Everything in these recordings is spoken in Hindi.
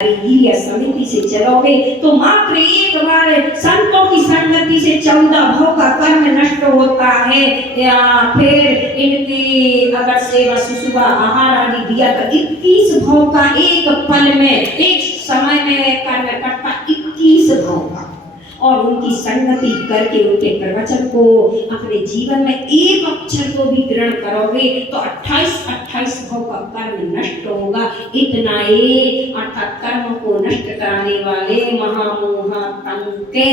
या समिति से चलोगे तो मात्र एक बार संतों की संगति से 14 भव का कर्म नष्ट होता है। या फिर इनकी अगर सेवा सुसुबा आहार आदि दिया तो 21 भव का एक पल में एक समय में कर्म करता 21 भव का, और उनकी संगति करके उनके प्रवचन को अपने जीवन में एक अक्षर को भी ग्रहण करोगे तो 28 भव का कर्म नष्ट होगा। इतना ही अर्थात कर्म को नष्ट कराने वाले महामोहा तंके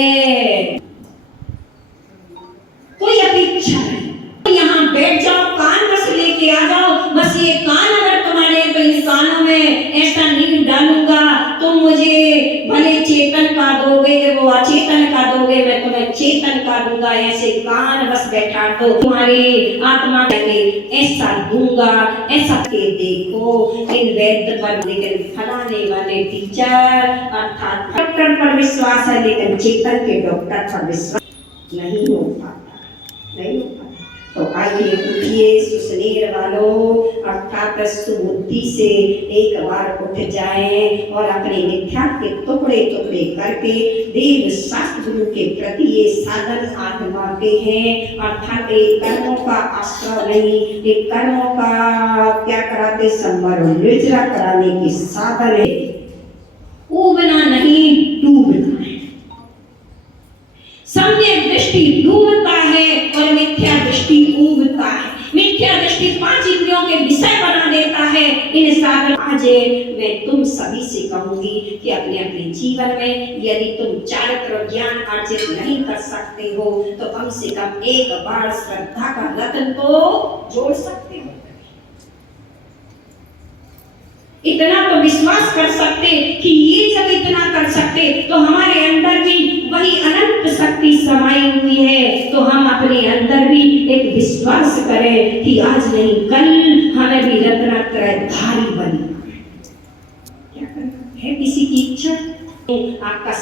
कोई अपेक्षा नहीं। यहाँ बैठ जाओ, कान बस लेके आ जाओ, बस ये कान अगर तुम्हारे तो इन कानों में ऐसा नींव डालूंगा तो मुझे भले चेतन का दोगे वो अचेतन का दोगे, मैं तुम्हें चेतन का दूंगा। ऐसे कान बस बैठा दो तुम्हारी आत्मा में ऐसा दूंगा, ऐसा के देखो। इन वैद्य पर लेकिन फलाने वाले टीचर अर्थात डॉक्टर पर विश्वास है लेकिन चेतन के डॉक्टर पर विश्वास नहीं हो पाता, नहीं हो पाता। तो आइए उठिए सुसनेर वालों, अर्थात सुबुद्धि से एक बार उठ जाएं और अपने मिथ्या के टुकड़े टुकड़े करके देव शास्त्र गुरु के प्रति ये साधन आजमाते हैं। अर्थात एक कर्मों का आश्रय नहीं, एक कर्मों का क्या कराते संवर निर्जरा कराने की साधन है। उबना नहीं डूबना है। सम्यक दृष्टि डूबता है और मिथ्या दृष्टि उबता है। मिथ्या दृष्टि 5 इंद्रियों के विषय बना देता है। इन साधन आज मैं तुम सभी से कहूंगी कि अपने अपने जीवन में यदि तुम चारित्र ज्ञान अर्जित नहीं कर सकते हो तो कम से कम एक बार श्रद्धा का रत्न तो जोड़ सकते हो। इतना तो विश्वास कर सकते कि ये जब इतना कर सकते तो हमारे अंदर भी वही अनंत शक्ति समाई हुई है। तो हम अपने अंदर भी एक विश्वास करें कि आज नहीं कल हमें भी रत्नात्रयधारी बनना है। क्या करना है? किसी की इच्छा आपका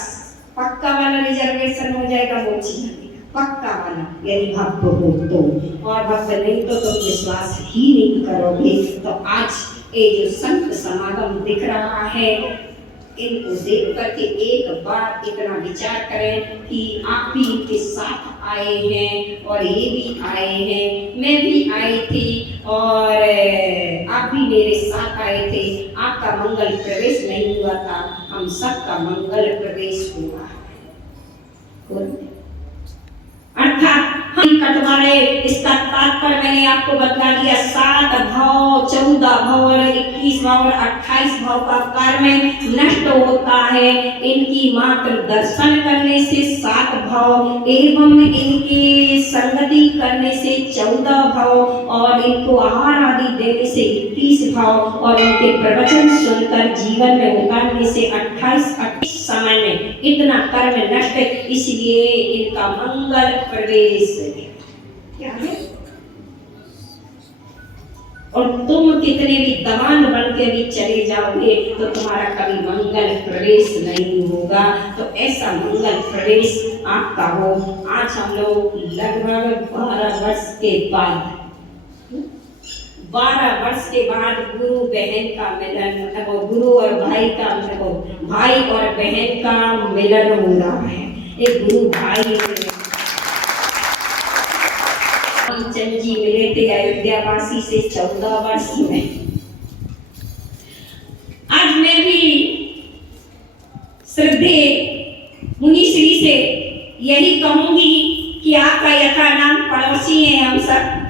पक्का वाला रिजर्वेशन हो जाएगा वो चीज पक्का वाला, यदि भक्त हो तो, और भक्त नहीं तो तुम विश्वास ही नहीं करोगे। तो आज ये जो संत समागम दिख रहा है इनको देख करके एक बार इतना विचार करें कि आप भी इनके साथ आए हैं और ये भी आए हैं, मैं भी आई थी और आप भी मेरे साथ आए थे। आपका मंगल प्रवेश नहीं हुआ था, हम सबका मंगल प्रवेश हुआ। अर्थात हम कटवारे इसका तात्पर्य मैंने आपको बता दिया। 7 भव 14 भव और 21 भव और 28 भव का कर्म नष्ट होता है इनकी मात्र दर्शन करने से 7 भव एवं इनकी संगति करने से 14 भव और इनको आहार आदि देने से 21 भव और इनके प्रवचन सुनकर जीवन में उतारने से 28 समय में इतना कर्म नष्ट, इसलिए इनका मंगल प्रवेश क्या है। और तुम कितने भी दवान बन के भी चले जाओगे तो तुम्हारा कभी मंगल प्रवेश नहीं होगा। तो ऐसा मंगल प्रवेश आपका हो। आज हम लोग लगभग 12 वर्ष के बाद 12 वर्ष के बाद गुरु बहन का मिलन, मतलब गुरु और भाई का, मतलब भाई और बहन का मिलन हो रहा है। एक गुरु भाई चंद जी मिले थे अयोध्यावासी से 14 वर्ष में। आज मैं भी श्रद्धे मुनिश्री से यही कहूंगी कि आपका यथा नाम पड़ोसी है। हम सब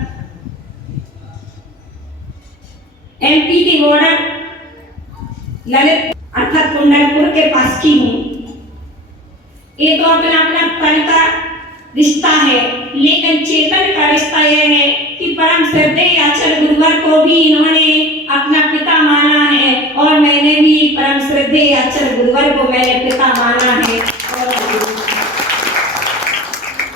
एमपी के बॉर्डर ललित अर्थात कुंडलपुर के पास की हूँ। ये तो अपना अपना तन का रिश्ता है, लेकिन चेतन का रिश्ता यह है कि परम श्रद्धेय आचार्य गुरुवर को भी इन्होंने अपना पिता माना है और मैंने भी परम श्रद्धेय आचार्य गुरुवर को मैंने पिता माना है। और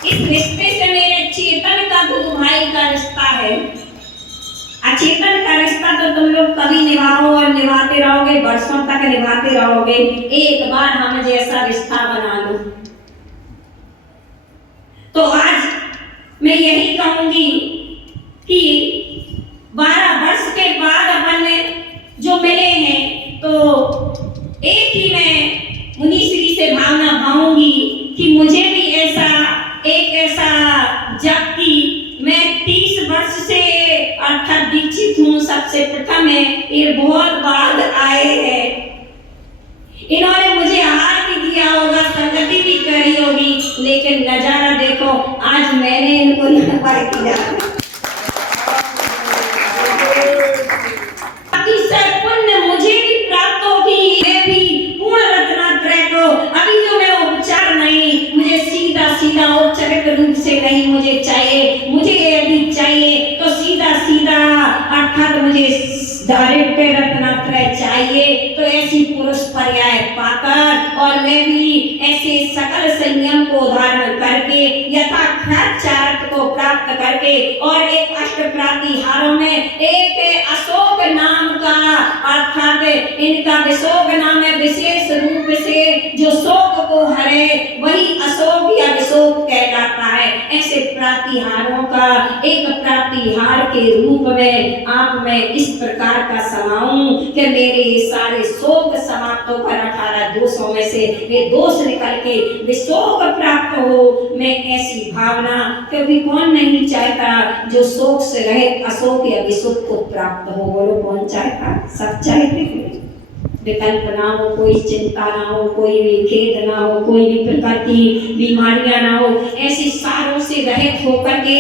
इस रिश्ते से मेरे चेतन का गुरु भाई का रिश्ता है। अचेतन का रिश्ता तो तुम लोग कभी निभाओ और निभाते रहोगे, वर्षों तक निभाते रहोगे। एक बार हम जैसा रिश्ता बना लो। तो आज मैं यही कहूंगी कि 12 वर्ष के बाद अपन जो मिले हैं तो एक ही मैं मुनीश्री से भावना पाऊंगी कि मुझे भी ऐसा जब कि मैं 30 वर्ष से अर्थात दीक्षित हूँ, सबसे प्रथम है, ये बहुत बाद आए हैं। इन्होंने मुझे हार भी दिया होगा, संगति भी करी होगी, लेकिन नजारा देखो, आज मैंने इनको यहाँ पर किया। पुण्य मुझे भी प्राप्त होगी, मैं भी पूर्ण रत्नात्रय को, अभी जो मैं उपचार नहीं, मुझे सीधा सीधा औपचारिक रूप से नहीं मुझे चाहिए, मुझे यदि चाहिए तो सीधा सीधा अर्थात मुझे डायरेक्ट रत्नात्रय चाहिए। तो ऐसी पुरुष पर्याय पाकर और मैं भी ऐसे सकल संयम को धारण करके यथाख्यात को प्राप्त करके और एक अष्ट प्रातिहारों में एक अशोक नाम का अर्थात इनका विशोक नाम है, विशेष रूप से जो शोक को हरे वही अशोक या विशोक कहलाता है। ऐसे प्रातिहारों का एक प्रातिहार के रूप में आप मैं इस प्रकार का समाऊं कि मेरे सारे शोक समाप्त होकर 18 दोषों में से ये दोष निकल के विशोक प्राप्त हो। मैं ऐसी भावना, क्योंकि कौन नहीं चाहता जो शोक से रहित अशोक या विशोक को प्राप्त हो, बोलो कौन चाहता? सब चाहते हैं। विकल्प ना हो, कोई चिंता ना हो, कोई भी खेद ना हो, कोई भी प्रकार की बीमारियां ना हो, ऐसी सारों से रहित होकर के